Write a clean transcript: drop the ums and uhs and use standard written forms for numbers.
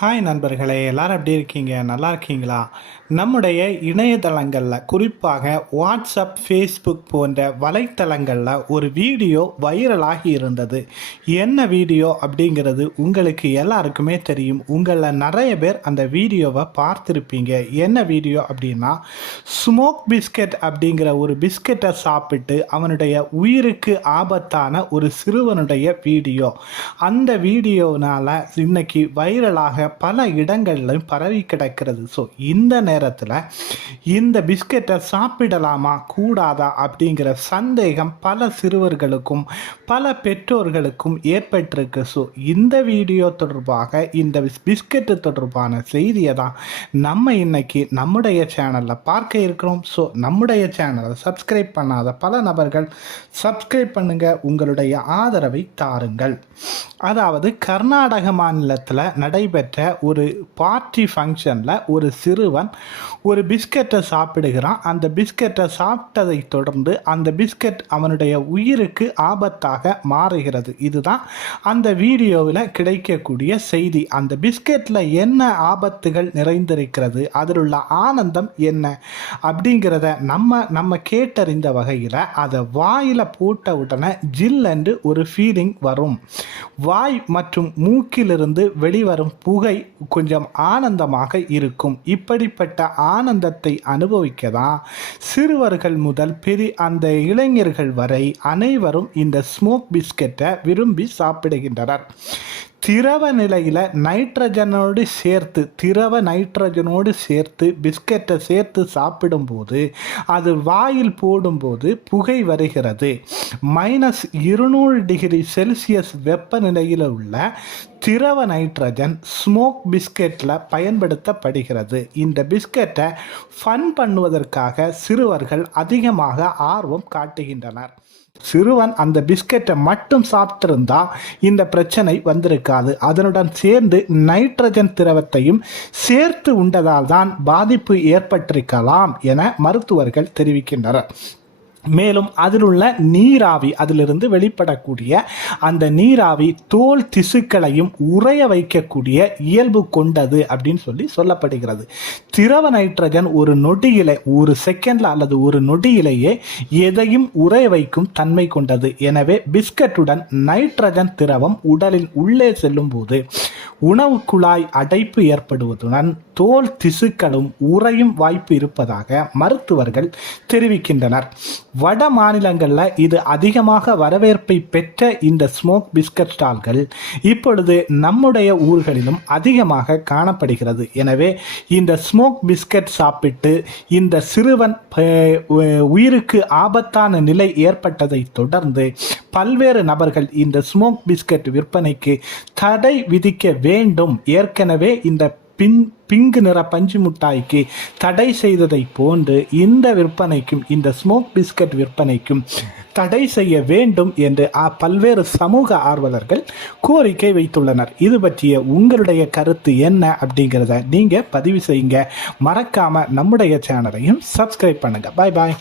Hi நண்பர்களே, எல்லாரும் எப்படி இருக்கீங்க? நல்லா இருக்கீங்களா? நம்முடைய இணையதளங்களில், குறிப்பாக வாட்ஸ்அப், ஃபேஸ்புக் போன்ற வலைத்தளங்களில் ஒரு வீடியோ வைரலாகி இருந்தது. என்ன வீடியோ அப்படிங்கிறது உங்களுக்கு எல்லாருக்குமே தெரியும். உங்களில் நிறைய பேர் அந்த வீடியோவை பார்த்துருப்பீங்க. என்ன வீடியோ அப்படின்னா, ஸ்மோக் பிஸ்கட் அப்படிங்கிற ஒரு பிஸ்கட்டை சாப்பிட்டு அவனுடைய உயிருக்கு ஆபத்தான ஒரு சிறுவனுடைய வீடியோ. அந்த வீடியோனால் இன்னைக்கு வைரலாக பல இடங்களிலும் பரவி கிடக்கிறது. ஸோ இந்த நேரத்தில் இந்த பிஸ்கெட்டை சாப்பிடலாமா கூடாதா அப்படிங்கிற சந்தேகம் பல சிறுவர்களுக்கும் பல பெற்றோர்களுக்கும் ஏற்பட்டிருக்கு. ஸோ இந்த வீடியோ தொடர்பாக, இந்த பிஸ்கெட்டு தொடர்பான செய்தியை தான் நம்ம இன்னைக்கு நம்முடைய சேனலில் பார்க்க இருக்கிறோம். ஸோ நம்முடைய சேனலை சப்ஸ்கிரைப் பண்ணாத பல நபர்கள் சப்ஸ்கிரைப் பண்ணுங்க, உங்களுடைய ஆதரவை தாருங்கள். அதாவது கர்நாடக மாநிலத்தில் நடைபெற்ற ஒரு பார்ட்டி ஃபங்க்ஷனில் ஒரு சிறுவன் ஒரு பிஸ்கெட்டை சாப்பிடுகிறான். அந்த பிஸ்கெட்டை சாப்பிட்டதை தொடர்ந்து அந்த பிஸ்கெட் அவனுடைய உயிருக்கு ஆபத்தாக மாறுகிறது. இதுதான் அந்த வீடியோவில் கிடைக்கக்கூடிய செய்தி. அந்த பிஸ்கெட்டில் என்ன ஆபத்துகள் நிறைந்திருக்கிறது, அதில் உள்ள ஆனந்தம் என்ன அப்படிங்கிறத நம்ம கேட்டறிந்த வகையில் அதை வாயில் போட்ட உடனே ஜில் என்று ஒரு ஃபீலிங் வரும். வாய் மற்றும் மூக்கிலிருந்து வெளிவரும் புகை கொஞ்சம் ஆனந்தமாக இருக்கும். இப்படிப்பட்ட ஆனந்தத்தை அனுபவிக்கதான் சிறுவர்கள் முதல் அந்த இளைஞர்கள் வரை அனைவரும் இந்த ஸ்மோக் பிஸ்கெட்டை விரும்பி சாப்பிடுகின்றனர். திரவ நிலையில் திரவ நைட்ரஜனோடு சேர்த்து பிஸ்கெட்டை சேர்த்து சாப்பிடும்போது, அது வாயில் போடும்போது புகை வருகிறது. -200°C வெப்பநிலையில் உள்ள திரவ நைட்ரஜன் ஸ்மோக் பிஸ்கெட்டில் பயன்படுத்தப்படுகிறது. இந்த பிஸ்கெட்டை ஃபன் பண்ணுவதற்காக சிறுவர்கள் அதிகமாக ஆர்வம் காட்டுகின்றனர். சிறுவன் அந்த பிஸ்கெட்டை மட்டும் சாப்பிட்டிருந்தா இந்த பிரச்சனை வந்திருக்காது. அதனுடன் சேர்ந்து நைட்ரஜன் திரவத்தையும் சேர்த்து உண்டதால் தான் பாதிப்பு ஏற்பட்டிருக்கலாம் என மருத்துவர்கள் தெரிவிக்கின்றனர். மேலும் அதில் உள்ள நீராவி, அதிலிருந்து வெளிப்படக்கூடிய அந்த நீராவி தோல் திசுக்களையும் உறைய வைக்கக்கூடிய இயல்பு கொண்டது அப்படின்னு சொல்லப்படுகிறது. திரவ நைட்ரஜன் ஒரு நொடியிலே, ஒரு செகண்ட்ல அல்லது ஒரு நொடியிலேயே எதையும் உறைய வைக்கும் தன்மை கொண்டது. எனவே பிஸ்கட்டுடன் நைட்ரஜன் திரவம் உடலின் உள்ளே செல்லும் போது உணவு குழாய் அடைப்பு ஏற்படுவதுடன் தோல் திசுக்களும் உறையும் வாய்ப்பு இருப்பதாக மருத்துவர்கள் தெரிவிக்கின்றனர். வட மாநிலங்களில் இது அதிகமாக வரவேற்பை பெற்ற இந்த ஸ்மோக் பிஸ்கட் ஸ்டால்கள் இப்பொழுது நம்முடைய ஊர்களிலும் அதிகமாக காணப்படுகிறது. எனவே இந்த ஸ்மோக் பிஸ்கட் சாப்பிட்டு இந்த சிறுவன் உயிருக்கு ஆபத்தான நிலை ஏற்பட்டதை தொடர்ந்து பல்வேறு நபர்கள் இந்த ஸ்மோக் பிஸ்கட் விற்பனைக்கு தடை விதிக்க வேண்டும். ஏற்கனவே இந்த பிங்க் நிற பஞ்சு மிட்டாய்க்கு தடை செய்ததை போன்று இந்த விற்பனைக்கும், இந்த ஸ்மோக் பிஸ்கட் விற்பனைக்கும் தடை செய்ய வேண்டும் என்று பல்வேறு சமூக ஆர்வலர்கள் கோரிக்கை வைத்துள்ளனர். இது பற்றிய உங்களுடைய கருத்து என்ன அப்படிங்கிறத நீங்கள் பதிவு செய்யுங்க. மறக்காமல் நம்முடைய சேனலையும் சப்ஸ்கிரைப் பண்ணுங்கள். பாய் பாய்.